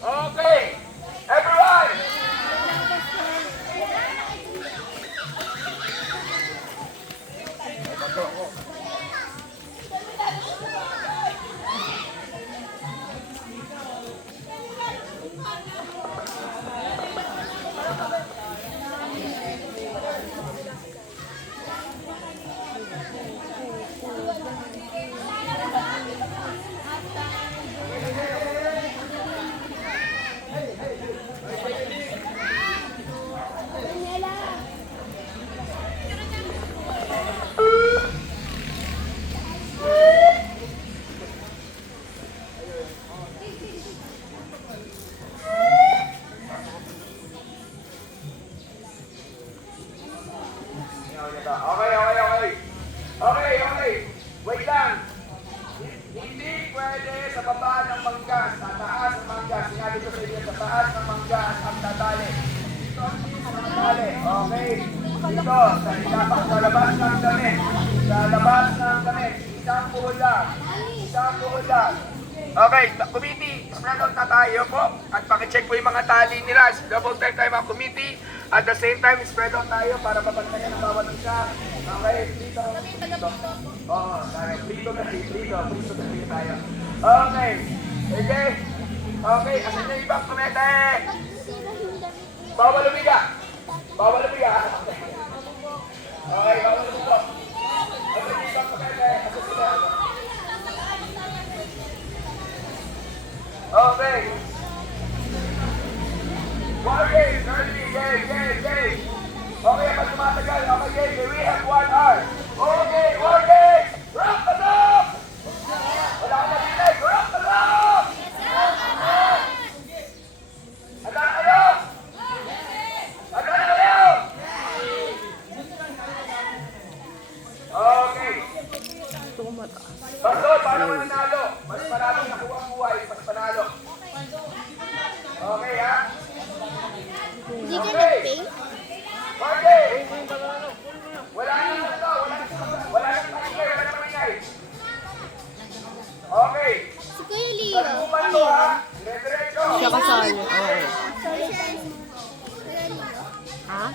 Okay, everyone! Okay. Wait lang. Hindi pwede sa baba ng manggas, sa taas ng manggas. Sinabi ko sa inyo, sa taas ng manggas ang tatali. Dito ang tatali. Okay. Dito, sa labas ng damit. Sa labas ng damit. Isang buhol lang. Okay, committee, spread out na tayo po at pakicheck po yung mga tali nila. Double check tayo mga committee. At the same time, spread out tayo para mapantayan ang bawat isa. Okay, dito. Oo, dito tayo. Okay. Okay, asan na ibang kumete? Bawal lumiga. Okay, bawal lumiga. Asan na ibang kumete? Okay. Game, early, game. Okay, pag tumatagal, okay, we have 1 hour. Okay, working! Rock the dog! Wala ka narinig, rock the dog! Handa na kayo? Okay. Pastor, paano mananalo? Mas maraming nakuha ang buhay, mas panalo. Okay, ha? Hindi ka nag-pay? Okay! Wala nang maingay. Okay. Si Kuya Leo. Talupan to, ha? Dire-diretso. Siya kasali. Oo. Kuya Leo. Ha?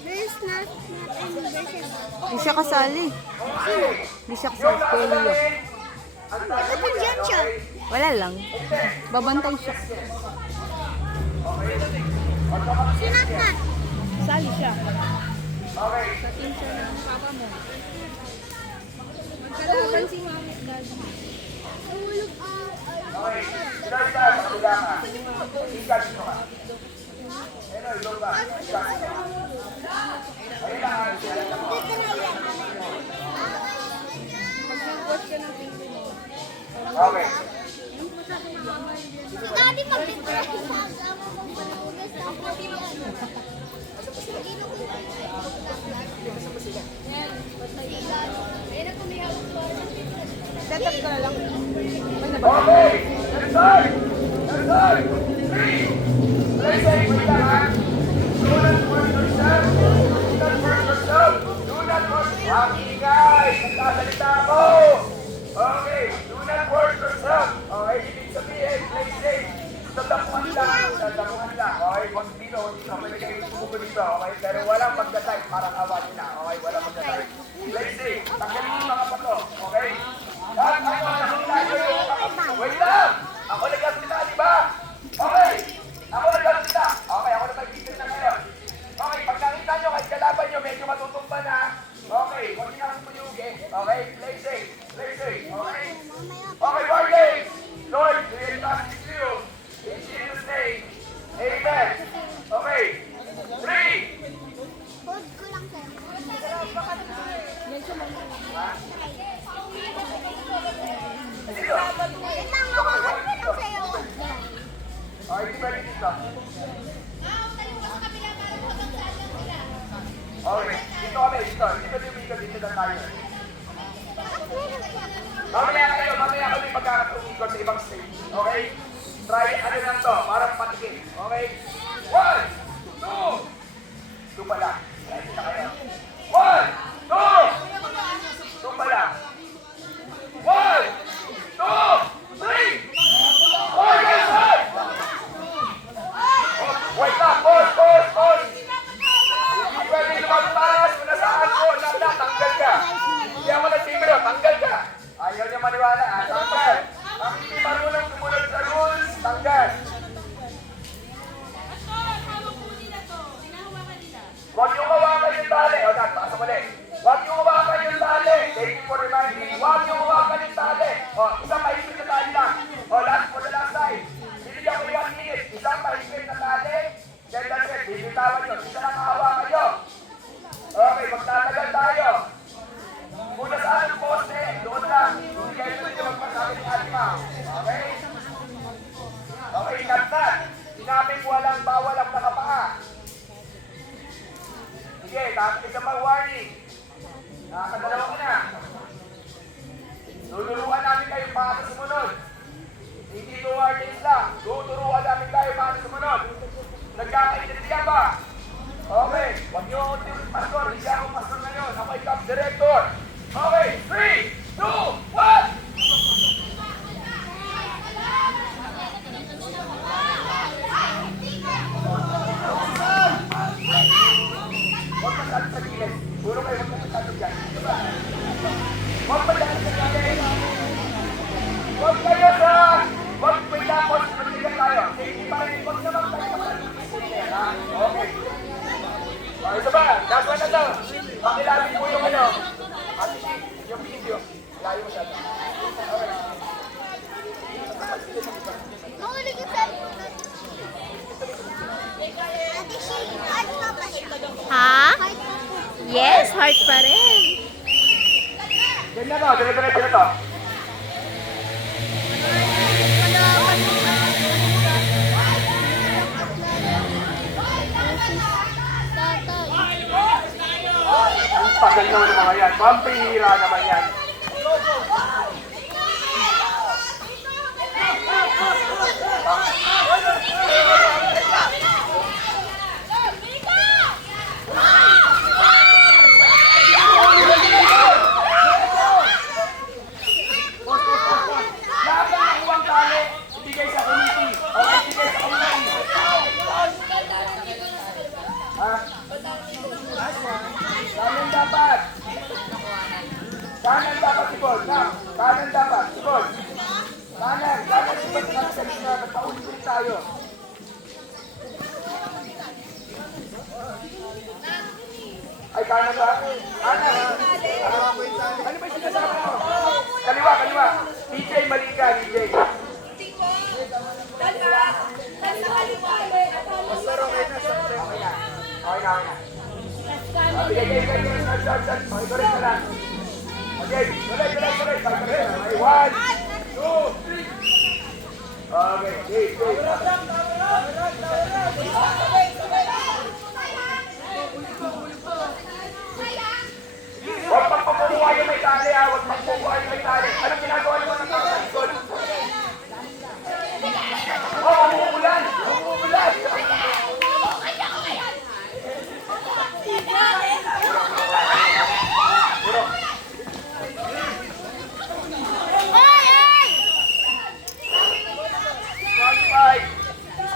There's not any version. Hindi siya kasali. Hindi siya kasali. Kuya Leo. Dapat dyan siya. Wala lang. Babantay siya. Sinat na. Kasali siya. Okay. Kalaban si Mami at Daddy. Ulog Okay. Sinabi ka, makabila ka. Ikat mo ka. Ayun, ilong ka. Ikat mo ka. Ayun lang, Mag-watch ka ng video mo. okay. Daddy, mag-titira ko sa agama kung panugas na ako yan. Set up ka na lang. Okay. Inside. 3. Let's say, wait lang, ha? Do not hurt yourself. Do not hurt. Ang ingay. Nagsasalita ako. Okay. Do not hurt yourself. Okay. Ibig sabihin, play safe. Tatapuan lang. Okay. Dito. Pwede kayo subuko dito. Okay. Pero walang magdasay. Parang awanin na. Okay. Walang magdasay. Play safe. Tanggalin yung mga pato. Okay. Wait lang! Ako nagkakita, di ba? Okay! Ako nagkakita. Okay, ako nagkakita na ngayon. Okay, pag nakita nyo, kahit kalaban nyo, medyo matutumba na. Okay, huwag nyo nang puyugi. Okay, play safe. Okay? Okay, war game! Lord, we entrust it to you. In Jesus' name. Amen. Okay. 3. Hold ko lang sa'yo. Dito. Wait lang, hawakan ko lang sa'yo. Okay, di ba dito? Okay, dito kami, dito. Dito na tayo. Mamaya kami magkakatungkol sa ibang stage. Okay? Try, ano lang to, parang patikin. Okay? 1, 2. 2 pala. Ready na kayo. 1, 2. 2 pala. 1, 2, 3. Okay? Okay, cut na. Sinabing walang bawal ang nakapaa. Sige, isa pang warning. Nakakadalawa ka na. Luluruan namin kayo paano sumunod. Hindi 2 warnings lang. Tuturuan namin kayo paano sumunod. Nagkakaintindihan ba? Okay. Huwag niyo ako pastor. Hindi ako pastor ngayon. Ako ay camp director. Okay. 3, 2, 1! Huwag masyado sa gilid. Puro kayo huwag masyado dyan. Huwag masyado sa gilid. Huwag kayo sa... Huwag may tapos. Magsigan tayo. Hindi pa rin. Huwag naman tayo magsigan. Okay. Ito ba? Last one na to. Pakilapin po yung ano. At yung video. Layo masyado. Okay. Mahuli ka sa Ate Shay, heart pa ba siya? Ha? Heart pa po. Yes, heart pa rin. Ganyan to. Dire-diretso na to. Tagal naman ng mga yan. Pampihira naman yan. Lahat ng nakuwang tali, ibigay sa committee. Okay, ibigay sa committee. Ha? Kanan dapat. Kanan dapat, Sibol. Kanan dapat, Sibol. Kanan, Sibol. Magpaulit tayo. Ay, kanan ba? Kanan. Ano ba yung sinasabi mo? Kaliwa, kaliwa. DJ, mali ka, DJ. Okay na. Okay, start. Okay, correct na lang. Okay, tuloy. Okay, 1, 2, 3. Okay, Huwag magpapukuha yung may tali, ha? Huwag magpapukuha yung may tali. Anong ginagawa naman ng mga likod? Oh, umuulan!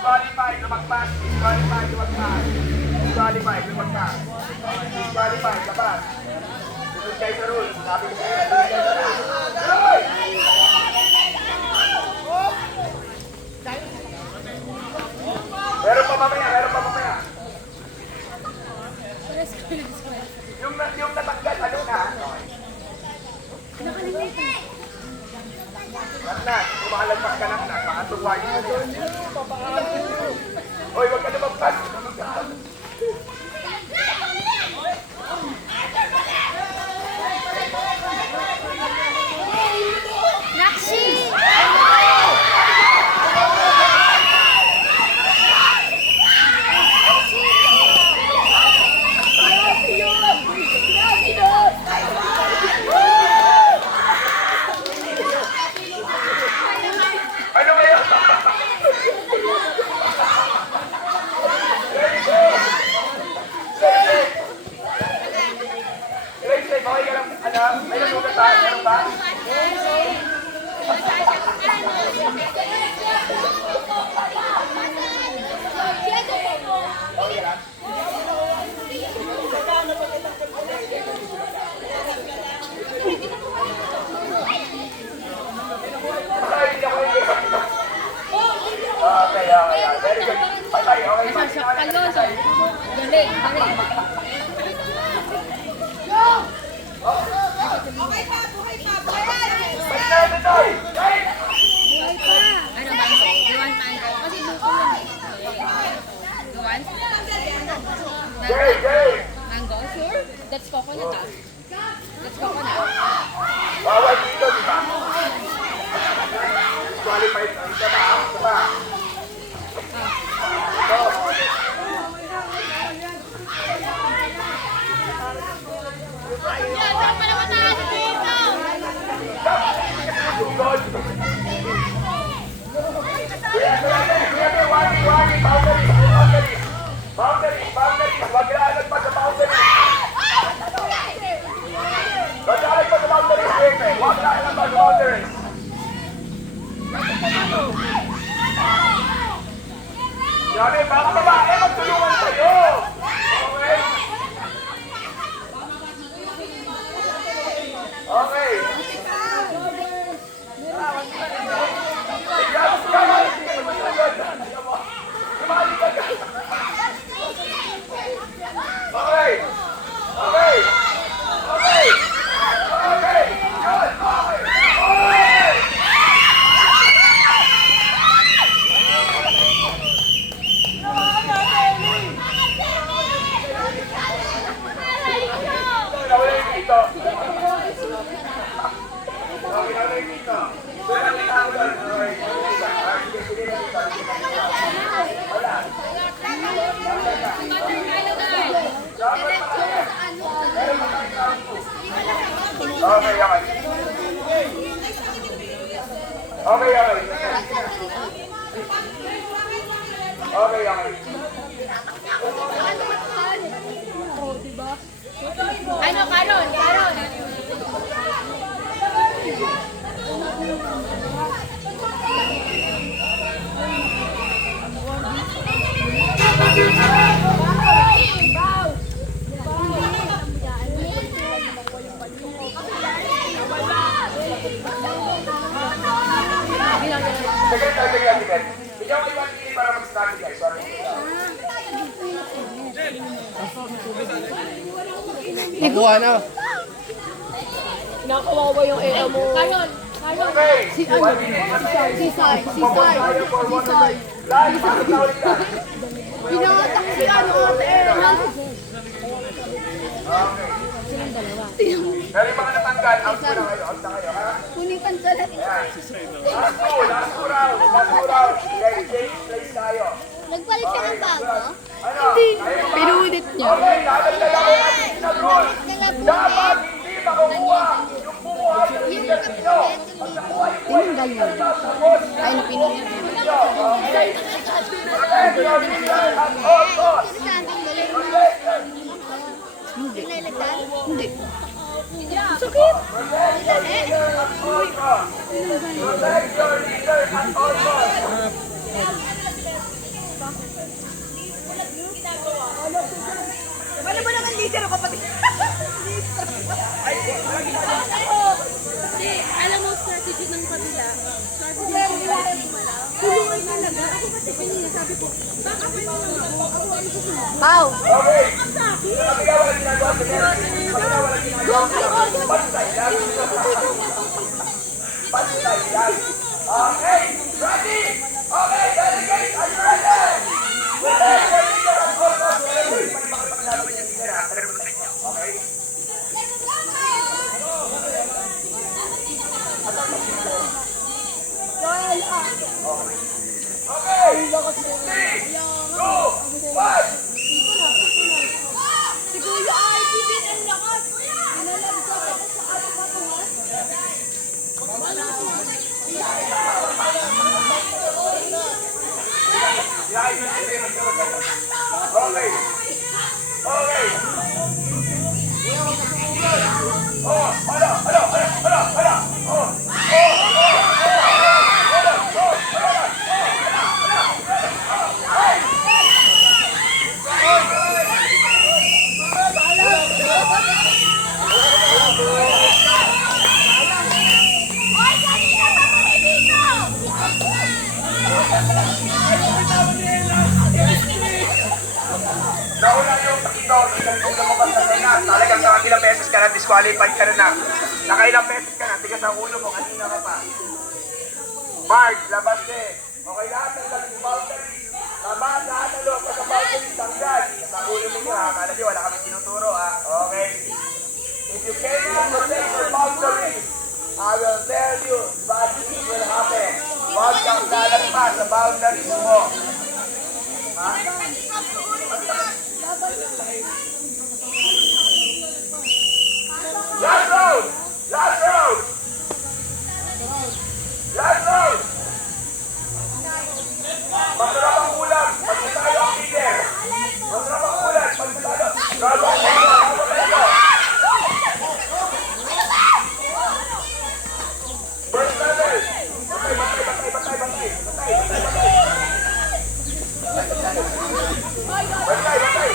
Disqualify, lumagpas. Disqualify, labas. Sunod kayo sa rules. Sabi ko kayo, sunod kayo sa rules. Tuloy! Meron pa mamaya. Yung natanggal, ano na? Naknak, kumakalagpas ka naknak. Makatuwain mo yun. Hoy, huwag ka na magpas. Naksi! Ano ba yun? Grace, okay ka lang. Ano? May nagugat tayo. Meron ba? Okay lang. Ay, hindi ako yung Okay. Very good. Patay, okay. Alonso. Galing. Balik na natin tayo. Guys! Ano ba? You want mango? Kasi buko yun eh. You want? Jay! Mango? Sure? That's coconut ah. That's coconut. Bawal dito, di ba? disqualified. Isa pa, ha? Isa pa. Ito. Sugod. Boundaries. Wag lalagpas pa sa boundaries. Wag lalagpas pa sa boundaries, Pepe. Wag lalagpas pa sa boundaries. Grabe, mga babae, magtulungan kayo. Okay? Okay. Ano, Karon? Sige. Bigyan ko yung 1 para mag-start, guys. Sorry. Nakuha na. Nakawawa yung era mo. Karon. Okay. Si ano? Sisay. Live, bakit na ulit ka? Pinatak si ano ate era. Pero yung mga natanggal, out na kayo, ha? Kunipan sa lahat. Last two round. Okay, change place tayo. Nagpalit siya ng bago? Ano? Pinunit niya. Okay, lalagyan ako ng additional rule. Dapat hindi makukuha yung buhay ng leader ninyo. Pag nakuha yung buhay ng leader ninyo, tapos Ay, napinunit. okay? Protect your leader at all costs. Protect your Hindi. Sakit. Protect your leader at all costs. Protect your leader at all costs. Paano ba naman leader ako pati? Alam mo, strategy ng kabila. Strategy ng kabila. Tulungan talaga. Ako kasi kanina sabi ko, baka pwede naman ako ang susunod. Pau. Okay. Sabi ka, walang ginagawa sa meron. Sabi ka, walang ginagawa sa meron. Bantay lang. Bantay lang. Okay. Ready? Okay, delegate, are you ready? Protect your leader at all costs. Pakilalaman yung leader, ha? Protect niyo. Okay? Okay. 3, 2, 1. Si Kuya ay bibit ang lakas. Inalagsak ako sa ating batungan. Okay. Okay. Oh, hala. Oh. Nauna yung ito, isang lumabas na sa'yo na. Talagang nakailang beses ka na, disqualified ka na. Nakailang beses ka na, tigas ang ulo mo, kanina ka pa. Mark, labas eh. Okay, lahat ng laging boundaries. Lahat ng loob sa boundaries, tanggal. Sa ulo ninyo ha, kala nyo, wala kami tinuturo ha. Okay? If you cannot protect your boundaries, I will tell you bad things will happen. Huwag kang lalagpas sa boundaries mo. Ha? Last round! Last round! Last round! Masarap ang ulam pag tayo ang leader. Masarap ang ulam pag tayo. Bravo! First level! Batay, batay, batay, batay, batay. Batay, batay.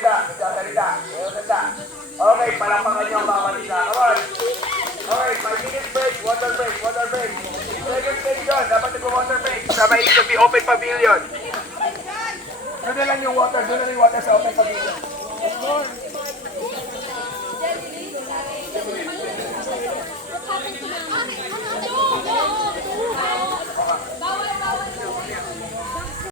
Nagkasalita. Okay, palakpakan niyo ang mga manisa. Come on. Okay, 5 minutes break, water break. Second station, dapat nag-water break. Sa may to be open pavilion. Doon na lang yung water sa open